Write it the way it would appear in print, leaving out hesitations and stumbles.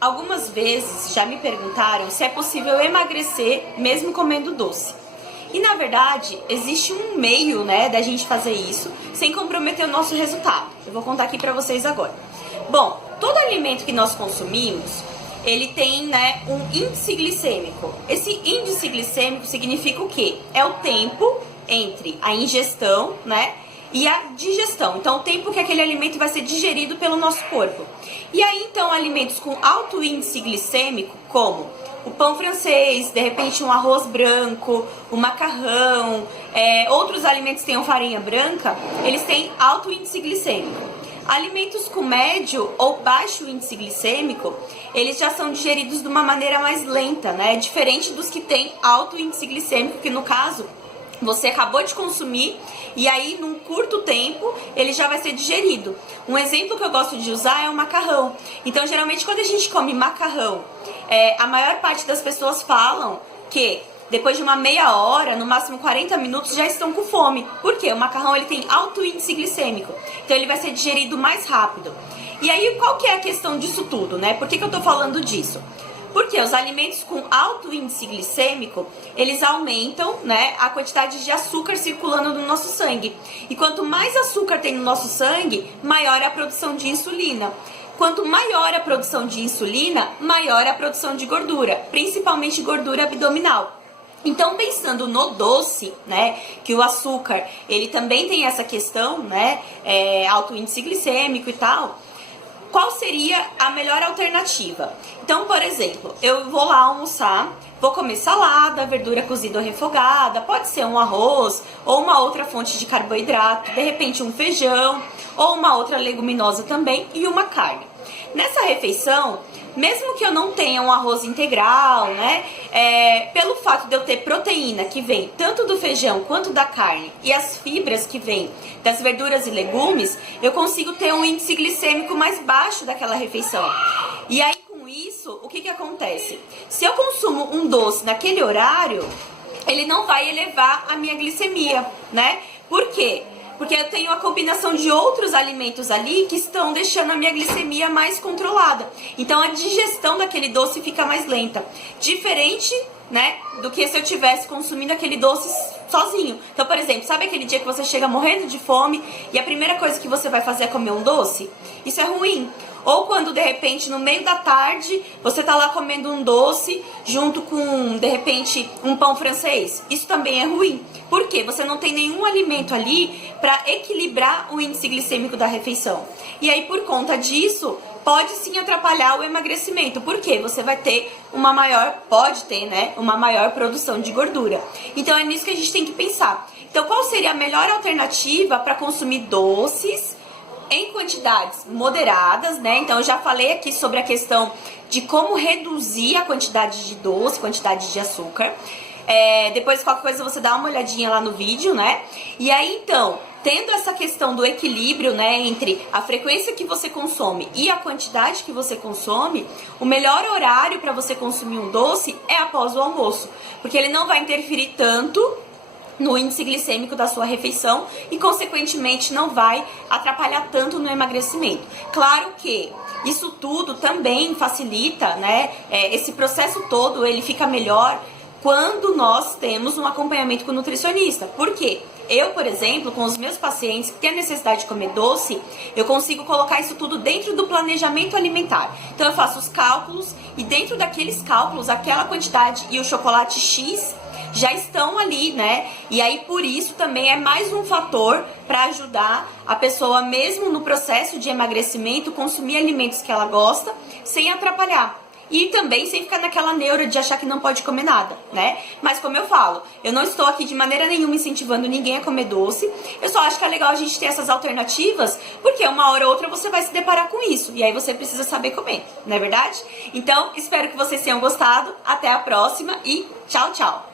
Algumas vezes já me perguntaram se é possível emagrecer mesmo comendo doce. E na verdade, existe um meio, da gente fazer isso sem comprometer o nosso resultado. Eu vou contar aqui pra vocês agora. Bom, todo alimento que nós consumimos, ele tem, um índice glicêmico. Esse índice glicêmico significa o quê? É o tempo entre a ingestão, e a digestão. Então, o tempo que aquele alimento vai ser digerido pelo nosso corpo. E aí, então, alimentos com alto índice glicêmico, como o pão francês, de repente um arroz branco, o macarrão, outros alimentos que tenham farinha branca, eles têm alto índice glicêmico. Alimentos com médio ou baixo índice glicêmico, eles já são digeridos de uma maneira mais lenta, diferente dos que têm alto índice glicêmico, que no caso você acabou de consumir e aí num curto tempo ele já vai ser digerido. Um exemplo que eu gosto de usar é o macarrão. Então geralmente quando a gente come macarrão, a maior parte das pessoas falam que depois de uma meia hora, no máximo 40 minutos, já estão com fome. Por quê? O macarrão ele tem alto índice glicêmico, então ele vai ser digerido mais rápido. E aí qual que é a questão disso tudo, Por que eu tô falando disso? Porque os alimentos com alto índice glicêmico, eles aumentam, a quantidade de açúcar circulando no nosso sangue. E quanto mais açúcar tem no nosso sangue, maior é a produção de insulina. Quanto maior a produção de insulina, maior é a produção de gordura, principalmente gordura abdominal. Então, pensando no doce, que o açúcar, ele também tem essa questão, alto índice glicêmico e tal, qual seria a melhor alternativa? Então, por exemplo, eu vou lá almoçar, vou comer salada, verdura cozida ou refogada, pode ser um arroz ou uma outra fonte de carboidrato, de repente um feijão ou uma outra leguminosa também e uma carne. Nessa refeição, mesmo que eu não tenha um arroz integral, pelo fato de eu ter proteína que vem tanto do feijão quanto da carne e as fibras que vêm das verduras e legumes, eu consigo ter um índice glicêmico mais baixo daquela refeição. E aí com isso, o que acontece? Se eu consumo um doce naquele horário, ele não vai elevar a minha glicemia, Por quê? Porque eu tenho a combinação de outros alimentos ali que estão deixando a minha glicemia mais controlada. Então a digestão daquele doce fica mais lenta. Diferente, do que se eu tivesse consumindo aquele doce sozinho. Então, por exemplo, sabe aquele dia que você chega morrendo de fome e a primeira coisa que você vai fazer é comer um doce? Isso é ruim. Ou quando, de repente, no meio da tarde, você tá lá comendo um doce junto com, de repente, um pão francês. Isso também é ruim. Por quê? Você não tem nenhum alimento ali para equilibrar o índice glicêmico da refeição. E aí, por conta disso, pode sim atrapalhar o emagrecimento. Por quê? Você vai ter uma maior produção de gordura. Então, é nisso que a gente tem que pensar. Então, qual seria a melhor alternativa para consumir doces em quantidades moderadas, Então, eu já falei aqui sobre a questão de como reduzir a quantidade de doce, quantidade de açúcar. Depois, qualquer coisa, você dá uma olhadinha lá no vídeo, E aí, então, tendo essa questão do equilíbrio, entre a frequência que você consome e a quantidade que você consome, o melhor horário para você consumir um doce é após o almoço, porque ele não vai interferir tanto no índice glicêmico da sua refeição e, consequentemente, não vai atrapalhar tanto no emagrecimento. Claro que isso tudo também facilita, esse processo todo, ele fica melhor quando nós temos um acompanhamento com o nutricionista. Por quê? Eu, por exemplo, com os meus pacientes que têm a necessidade de comer doce, eu consigo colocar isso tudo dentro do planejamento alimentar. Então, eu faço os cálculos e dentro daqueles cálculos, aquela quantidade e o chocolate X já estão ali, E aí, por isso, também é mais um fator para ajudar a pessoa, mesmo no processo de emagrecimento, consumir alimentos que ela gosta, sem atrapalhar. E também sem ficar naquela neura de achar que não pode comer nada, Mas como eu falo, eu não estou aqui de maneira nenhuma incentivando ninguém a comer doce. Eu só acho que é legal a gente ter essas alternativas, porque uma hora ou outra você vai se deparar com isso. E aí você precisa saber comer, não é verdade? Então, espero que vocês tenham gostado. Até a próxima e tchau, tchau!